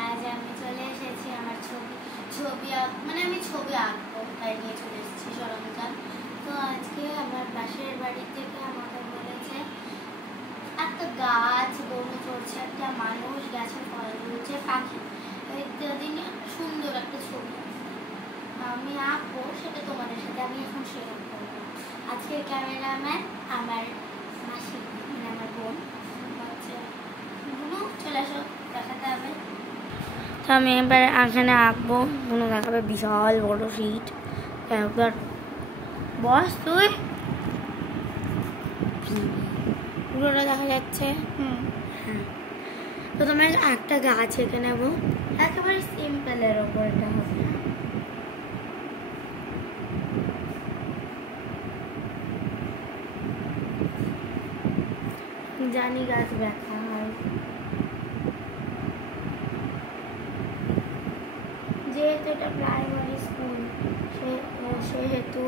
আজ আমি চলে এসেছি আমার আমি ছবি আঁকবো, তাই নিয়ে চলে এসেছি সরঞ্জাম। তো আজকে আমার পাশের বাড়ি থেকে আমাকে বলেছে একটা গাছ বমি করছে, একটা মানুষ গাছের ফল তুলছে, পাখি ইত্যাদি নিয়ে সুন্দর একটা ছবি আমি আঁকবো, সেটা তোমাদের সাথে আমি এখন শেয়ার করবো। আজকে ক্যামেরাম্যান আমার মাসি, মানে আমার বোন হচ্ছে বুনু, চলে আসো, দেখাতে হবে। তো আমি এবার এখানে আঁকবো, বুনু দেখাবে বিশাল বড় শিট। একবার বস তুই, পুরোটা দেখা যাচ্ছে। হ্যাঁ, তো তোমার একটা গাছ এঁকে নেবো, একেবারে সিম্পলের ওপর এটা হবে। জানি গাছ ব্যথা হয়, যেহেতু এটা প্রাইমারি স্কুল সেহেতু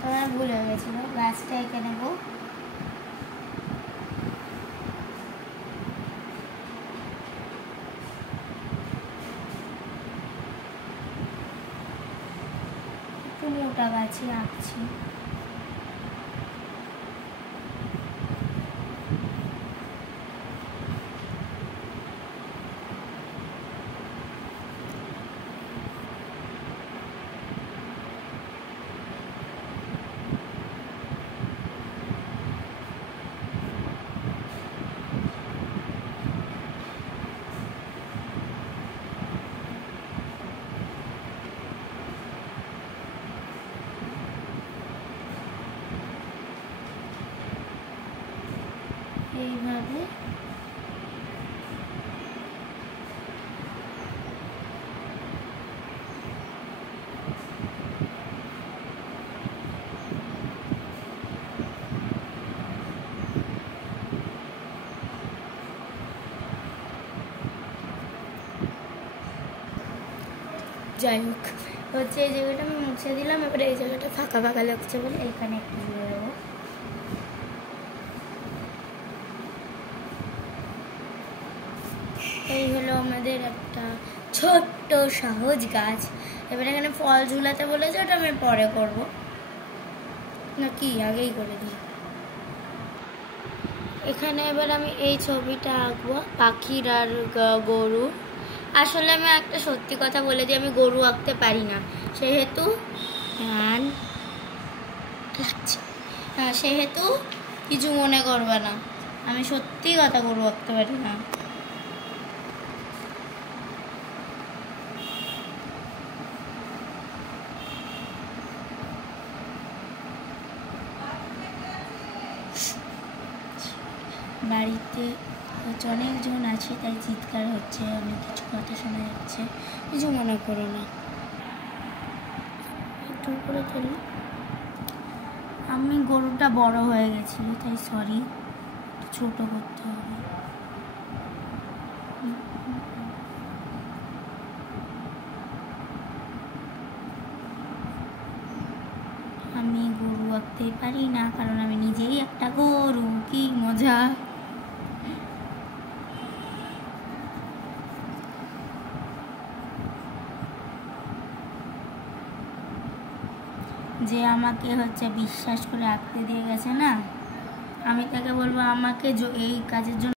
তোমার ভুল হয়ে গেছিলো। গাছটা এঁকে নেবো, একটু মোটা গাছই আঁকছি। এইভাবে যাই হোক হচ্ছে এই জায়গাটা আমি মুছে দিলাম। এবারে এই জায়গাটা ফাঁকা ফাঁকা লাগছে বলে এইখানে একটু জুড়ে দেবো। এই হলো আমাদের একটা ছোট্ট সহজ গাছ। এবার এখানে ফল ঝুলাতে বলেছে, ওটা আমি পরে করব, নাকি আগেই করে দিই। এখানে এবার আমি এই ছবিটা আঁকবো, পাখির আর গরু। আসলে আমি একটা সত্যি কথা বলে দিই, আমি গরু আঁকতে পারি না, সেহেতু কিছু মনে করবে না, আমি সত্যি কথা গরু আঁকতে পারি না। বাড়িতে অনেকজন আছে, তাই চিৎকার হচ্ছে, অনেক কিছু কথা শোনা যাচ্ছে, কিছু মনে করো না। একটু করে তুলি, আমি গরুটা বড় হয়ে গেছিল তাই সরি, ছোট করতে হবে। আমি গরু আঁকতে পারি না, কারণ আমি নিজেই একটা গরু। কি মজা! যে আমাকে হচ্ছে বিশ্বাস করে আঁকতে দিয়ে গেছে না, আমি তাকে বলবো আমাকে এই কাজের জন্য